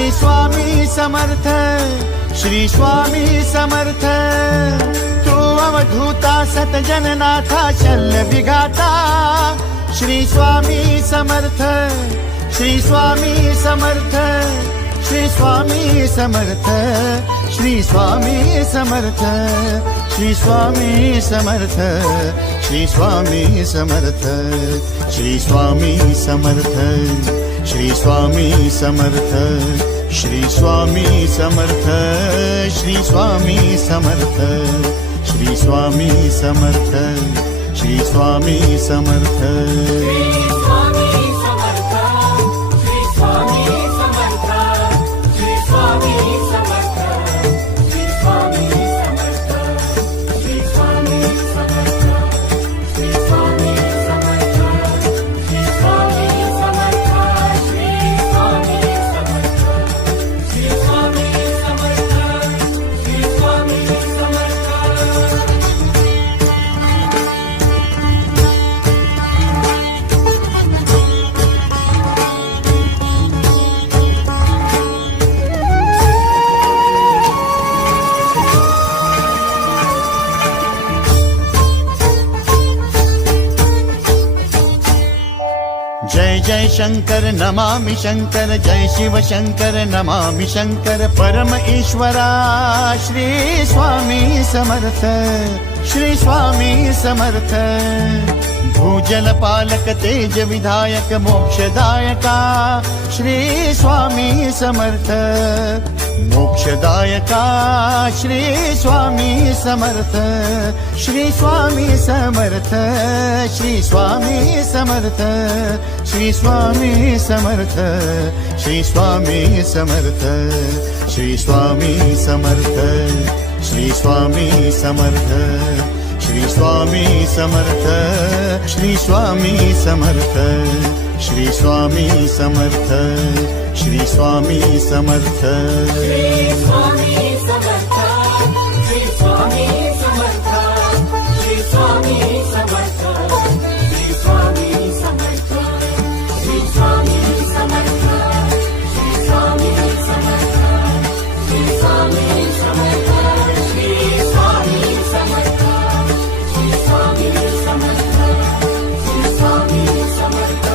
श्री स्वामी समर्थ, श्री स्वामी समर्थ। तू अवधूता सतजननाथा शल्य विघाता, श्री स्वामी समर्थ, श्री स्वामी समर्थ, श्री स्वामी समर्थ, श्री स्वामी समर्थ, श्री स्वामी समर्थ, श्री स्वामी समर्थ, श्री स्वामी समर्थ, श्री स्वामी समर्थ, श्री स्वामी समर्थ, श्री स्वामी समर्थ, श्री स्वामी समर्थ, श्री स्वामी समर्थ। जय जय शंकर नमामि शंकर, जय शिव शंकर नमामि शंकर। परम ईश्वरा श्री स्वामी समर्थ, श्री स्वामी समर्थ। भूजल पालक तेज विधायक मोक्षदायका, श्री स्वामी समर्थ। मोक्षदायका श्री स्वामी समर्थ, श्री स्वामी समर्थ, श्री स्वामी समर्थ, श्री स्वामी समर्थ, श्री स्वामी समर्थ, श्री स्वामी समर्थ, श्री स्वामी समर्थ, श्री स्वामी समर्थ, श्री स्वामी समर्थ, श्री स्वामी समर्थ, श्री स्वामी समर्थ। श्री स्वामी समर्थ, श्री स्वामी समर्थ, श्री स्वामी समर्थ, श्री स्वामी समर्थ, श्री स्वामी समर्थ, श्री स्वामी समर्थ, श्री स्वामी समर्थ, श्री स्वामी समर्थ, श्री स्वामी समर्थ, श्री स्वामी समर्थ।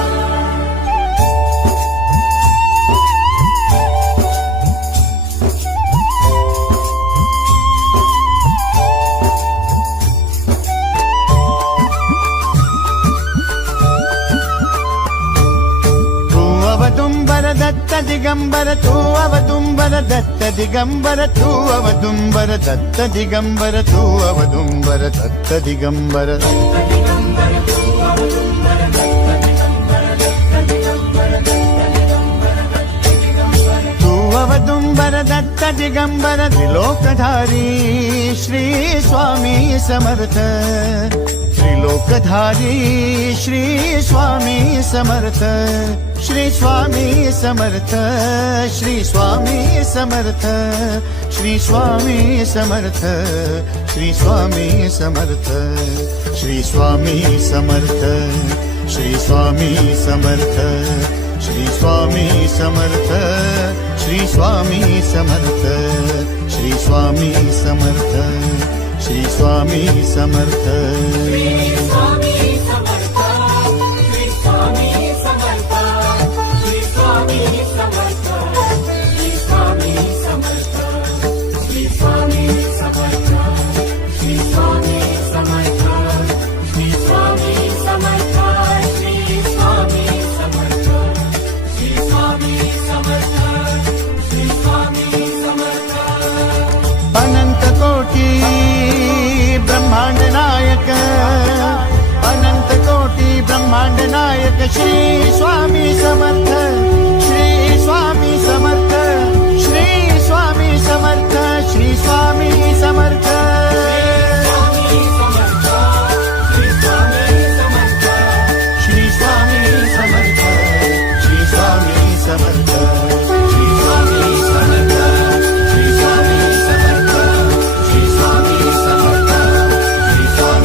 अवदुम्बर दत्त दिगंबर, तू अवदुम्बर दत्त दिगंबर, तू अवदुम्बर दत्त दिगंबर, तू अवदुम्बर दत्त दिगंबर। तू अवदुम्बर दत्त दिगंबर, त्रिलोकधारी श्री स्वामी समर्थ। त्रिलोकधारी श्री स्वामी समर्थ, श्री स्वामी समर्थ, श्री स्वामी समर्थ, श्री स्वामी समर्थ, श्री स्वामी समर्थ, श्री स्वामी समर्थ, श्री स्वामी समर्थ, श्री स्वामी समर्थ, श्री स्वामी समर्थ, श्री स्वामी समर्थ, श्री स्वामी समर्थ। श्री स्वामी समर्थ, श्री स्वामी समर्थ, श्री स्वामी समर्थ, श्री स्वामी समर्थ, श्री स्वामी समर्थ, श्री स्वामी समर्थ, श्री स्वामी समर्थ, श्री स्वामी समर्थ, श्री स्वामी समर्थ, श्री स्वामी समर्थ। अनंत कोटी ब्रह्मांड नायक, अनंत कोटी ब्रह्मांड नायक श्री स्वामी समर्थ।